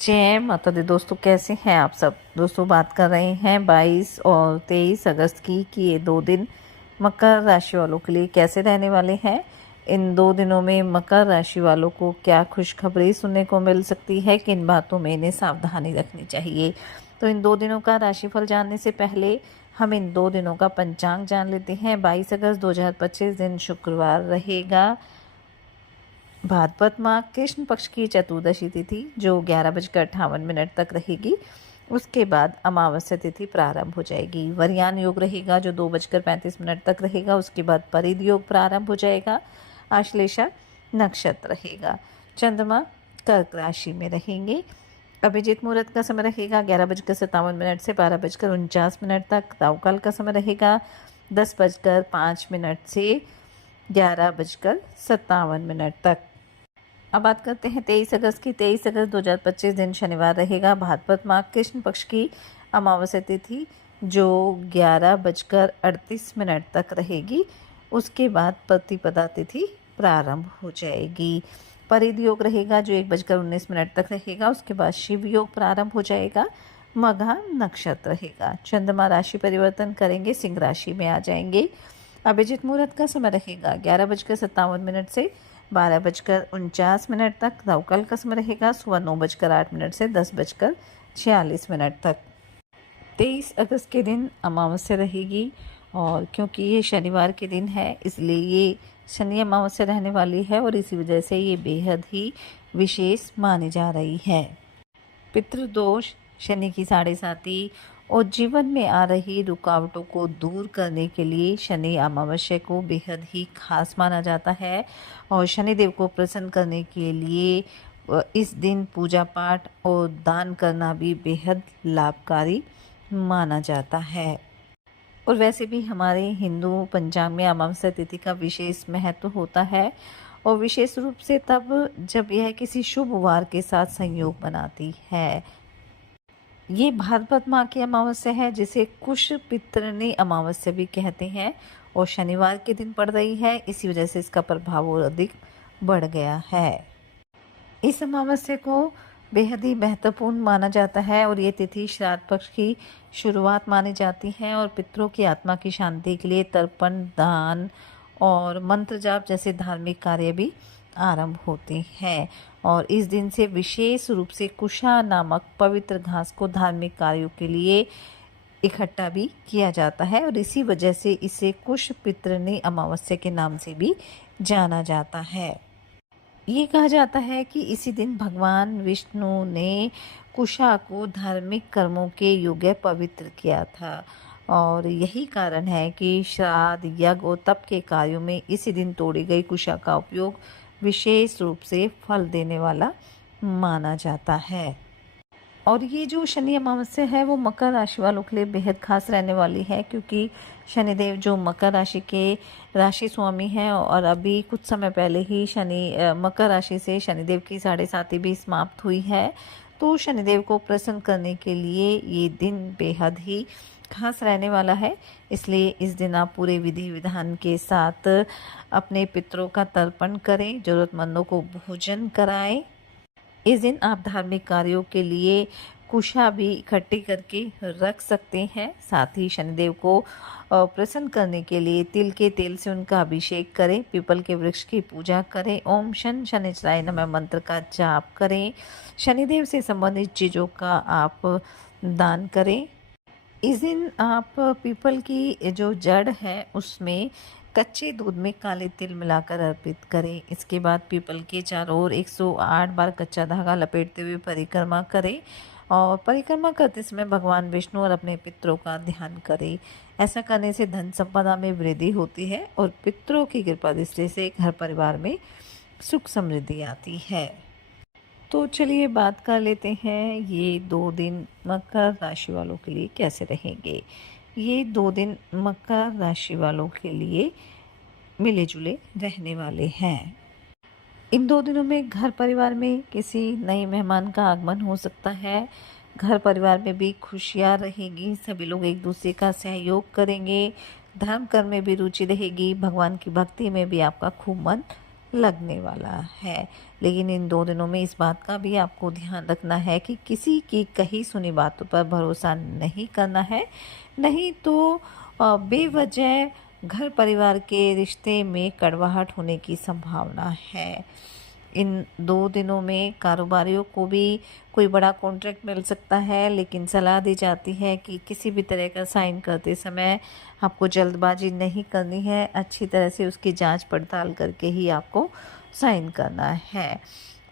जय माता दी दोस्तों, कैसे हैं आप सब। दोस्तों बात कर रहे हैं 22 और 23 अगस्त की कि ये 2 दिन मकर राशि वालों के लिए कैसे रहने वाले हैं। इन 2 दिनों में मकर राशि वालों को क्या खुशखबरी सुनने को मिल सकती है, किन बातों में इन्हें सावधानी रखनी चाहिए। तो इन 2 दिनों का राशिफल जानने से पहले हम इन 2 दिनों का पंचांग जान लेते हैं। 22 अगस्त 2025 दिन शुक्रवार रहेगा। भाद्रपद माह कृष्ण पक्ष की चतुर्दशी तिथि जो 11:58 तक रहेगी। उसके बाद अमावस्या तिथि प्रारंभ हो जाएगी। वरयान योग रहेगा जो 2:35 तक रहेगा। उसके बाद परिध योग प्रारंभ हो जाएगा। आश्लेषा नक्षत्र रहेगा। चंद्रमा कर्क राशि में रहेंगे। अभिजीत मुहूर्त का समय रहेगा 11:57 से 12:49 तक। राहुकाल का समय रहेगा 10:05 से 11:57 तक। अब बात करते हैं 23 अगस्त की। 23 अगस्त 2025 दिन शनिवार रहेगा। भाद्रपद माह कृष्ण पक्ष की अमावस्या तिथि जो 11:38 तक रहेगी। उसके बाद प्रतिपदा तिथि प्रारंभ हो जाएगी। परिध योग रहेगा जो 1:19 तक रहेगा। उसके बाद शिव योग प्रारंभ हो जाएगा। मघा नक्षत्र रहेगा। चंद्रमा राशि परिवर्तन करेंगे, सिंह राशि में आ जाएंगे। अभिजीत मुहूर्त का समय रहेगा 11:57 से 12:49 तक। राहुकाल का समय रहेगा सुबह 9:08 से 10:46 तक। 23 अगस्त के दिन अमावस्या रहेगी और क्योंकि ये शनिवार के दिन है इसलिए ये शनि अमावस्या रहने वाली है और इसी वजह से ये बेहद ही विशेष मानी जा रही है। पितृदोष, शनि की साढ़े साती और जीवन में आ रही रुकावटों को दूर करने के लिए शनि अमावस्या को बेहद ही खास माना जाता है और शनिदेव को प्रसन्न करने के लिए इस दिन पूजा पाठ और दान करना भी बेहद लाभकारी माना जाता है। और वैसे भी हमारे हिंदू पंचांग में अमावस्या तिथि का विशेष महत्व होता है और विशेष रूप से तब जब यह किसी शुभ वार के साथ संयोग बनाती है। ये भाद्रपद माह की अमावस्या है जिसे कुश पितृनी अमावस्या भी कहते हैं और शनिवार के दिन पड़ रही है, इसी वजह से इसका प्रभाव और अधिक बढ़ गया है। इस अमावस्या को बेहद ही महत्वपूर्ण माना जाता है और ये तिथि श्राद्ध पक्ष की शुरुआत मानी जाती है और पितरों की आत्मा की शांति के लिए तर्पण, दान और मंत्र जाप जैसे धार्मिक कार्य भी आरंभ होते हैं। और इस दिन से विशेष रूप से कुशा नामक पवित्र घास को धार्मिक कार्यों के लिए इकट्ठा भी किया जाता है और इसी वजह से इसे कुश पितृनी अमावस्या के नाम से भी जाना जाता है। ये कहा जाता है कि इसी दिन भगवान विष्णु ने कुशा को धार्मिक कर्मों के योग्य पवित्र किया था और यही कारण है कि श्राद्ध, यज्ञ और तप के कार्यों में इसी दिन तोड़ी गई कुशा का उपयोग विशेष रूप से फल देने वाला माना जाता है। और ये जो शनि अमावस्या है वो मकर राशि वालों के लिए बेहद खास रहने वाली है क्योंकि शनिदेव जो मकर राशि के राशि स्वामी हैं और अभी कुछ समय पहले ही मकर राशि से शनिदेव की साढ़े साती भी समाप्त हुई है। तो शनिदेव को प्रसन्न करने के लिए ये दिन बेहद ही खास रहने वाला है। इसलिए इस दिन आप पूरे विधि विधान के साथ अपने पितरों का तर्पण करें, ज़रूरतमंदों को भोजन कराएं। इस दिन आप धार्मिक कार्यों के लिए कुशा भी इकट्ठी करके रख सकते हैं। साथ ही शनिदेव को प्रसन्न करने के लिए तिल के तेल से उनका अभिषेक करें, पीपल के वृक्ष की पूजा करें, ओम शन शनिचराय नमः मंत्र का जाप करें, शनिदेव से संबंधित चीज़ों का आप दान करें। इस दिन आप पीपल की जो जड़ है उसमें कच्चे दूध में काले तिल मिलाकर अर्पित करें। इसके बाद पीपल के चारों ओर 108 बार कच्चा धागा लपेटते हुए परिक्रमा करें और परिक्रमा करते समय भगवान विष्णु और अपने पितरों का ध्यान करें। ऐसा करने से धन संपदा में वृद्धि होती है और पितरों की कृपा दृष्टि से घर परिवार में सुख समृद्धि आती है। तो चलिए बात कर लेते हैं ये 2 दिन मकर राशि वालों के लिए कैसे रहेंगे। ये 2 दिन मकर राशि वालों के लिए मिले जुले रहने वाले हैं। इन 2 दिनों में घर परिवार में किसी नए मेहमान का आगमन हो सकता है। घर परिवार में भी खुशियाँ रहेगी, सभी लोग एक दूसरे का सहयोग करेंगे, धर्म कर्म में भी रुचि रहेगी, भगवान की भक्ति में भी आपका खूब मन लगने वाला है। लेकिन इन 2 दिनों में इस बात का भी आपको ध्यान रखना है कि किसी की कही सुनी बातों पर भरोसा नहीं करना है, नहीं तो बेवजह घर परिवार के रिश्ते में कड़वाहट होने की संभावना है। इन 2 दिनों में कारोबारियों को भी कोई बड़ा कॉन्ट्रैक्ट मिल सकता है, लेकिन सलाह दी जाती है कि किसी भी तरह का साइन करते समय आपको जल्दबाजी नहीं करनी है, अच्छी तरह से उसकी जांच पड़ताल करके ही आपको साइन करना है।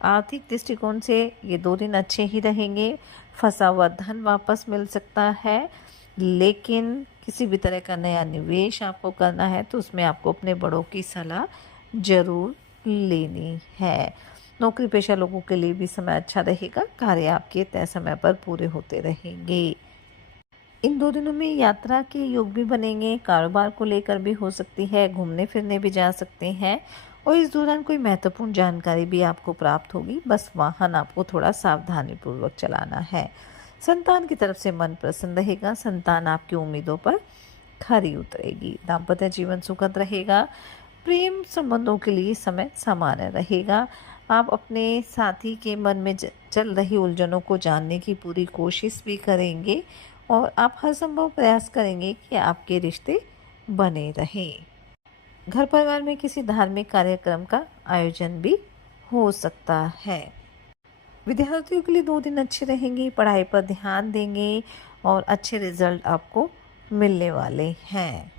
आर्थिक दृष्टिकोण से ये 2 दिन अच्छे ही रहेंगे, फंसा हुआ धन वापस मिल सकता है, लेकिन किसी भी तरह का नया निवेश आपको करना है तो उसमें आपको अपने बड़ों की सलाह ज़रूर लेनी है। नौकरी पेशा लोगों के लिए भी समय अच्छा रहेगा, कार्य आपके तय समय पर पूरे होते रहेंगे। इन 2 दिनों में यात्रा के योग भी बनेंगे, कारोबार को लेकर भी हो सकती है, घूमने फिरने भी जा सकते हैं और इस दौरान कोई महत्वपूर्ण जानकारी भी आपको प्राप्त होगी। बस वाहन आपको थोड़ा सावधानी पूर्वक चलाना है। संतान की तरफ से मन प्रसन्न रहेगा, संतान आपकी उम्मीदों पर खरी उतरेगी। दाम्पत्य जीवन सुखद रहेगा, प्रेम संबंधों के लिए समय सामान्य रहेगा। आप अपने साथी के मन में चल रही उलझनों को जानने की पूरी कोशिश भी करेंगे और आप हर संभव प्रयास करेंगे कि आपके रिश्ते बने रहें। घर परिवार में किसी धार्मिक कार्यक्रम का आयोजन भी हो सकता है। विद्यार्थियों के लिए 2 दिन अच्छे रहेंगे, पढ़ाई पर ध्यान देंगे और अच्छे रिजल्ट आपको मिलने वाले हैं।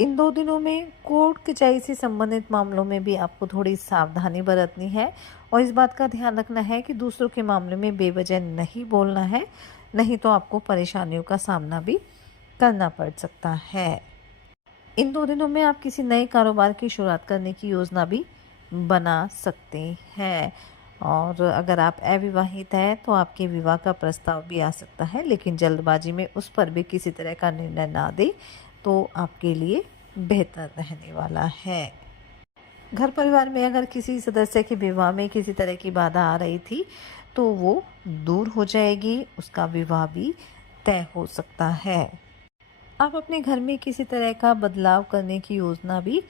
इन 2 दिनों में कोर्ट कचहरी से संबंधित मामलों में भी आपको थोड़ी सावधानी बरतनी है और इस बात का ध्यान रखना है कि दूसरों के मामले में बेवजह नहीं बोलना है, नहीं तो आपको परेशानियों का सामना भी करना पड़ सकता है। इन 2 दिनों में आप किसी नए कारोबार की शुरुआत करने की योजना भी बना सकते हैं और अगर आप अविवाहित हैं तो आपके विवाह का प्रस्ताव भी आ सकता है, लेकिन जल्दबाजी में उस पर भी किसी तरह का निर्णय ना दें तो आपके लिए बेहतर रहने वाला है। घर परिवार में अगर किसी सदस्य के विवाह में किसी तरह की बाधा आ रही थी तो वो दूर हो जाएगी, उसका विवाह भी तय हो सकता है। आप अपने घर में किसी तरह का बदलाव करने की योजना भी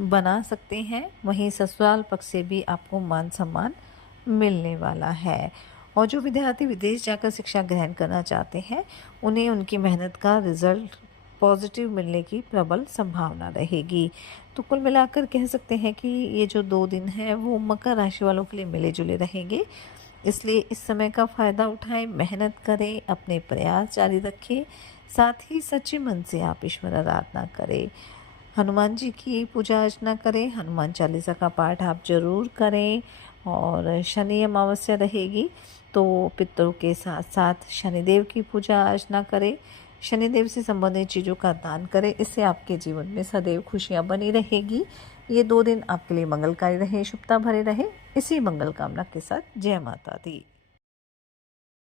बना सकते हैं। वहीं ससुराल पक्ष से भी आपको मान सम्मान मिलने वाला है और जो विद्यार्थी विदेश जाकर शिक्षा ग्रहण करना चाहते हैं उन्हें उनकी मेहनत का रिजल्ट पॉजिटिव मिलने की प्रबल संभावना रहेगी। तो कुल मिलाकर कह सकते हैं कि ये जो 2 दिन हैं वो मकर राशि वालों के लिए मिले जुले रहेंगे, इसलिए इस समय का फ़ायदा उठाएं, मेहनत करें, अपने प्रयास जारी रखें, साथ ही सच्चे मन से आप ईश्वर आराधना करें, हनुमान जी की पूजा अर्चना करें, हनुमान चालीसा का पाठ आप जरूर करें और शनि अमावस्या रहेगी तो पितरों के साथ साथ शनिदेव की पूजा अर्चना करें, शनिदेव से संबंधित चीज़ों का दान करें, इससे आपके जीवन में सदैव खुशियाँ बनी रहेगी। ये 2 दिन आपके लिए मंगलकारी रहे, शुभता भरे रहे, इसी मंगल कामना के साथ जय माता दी।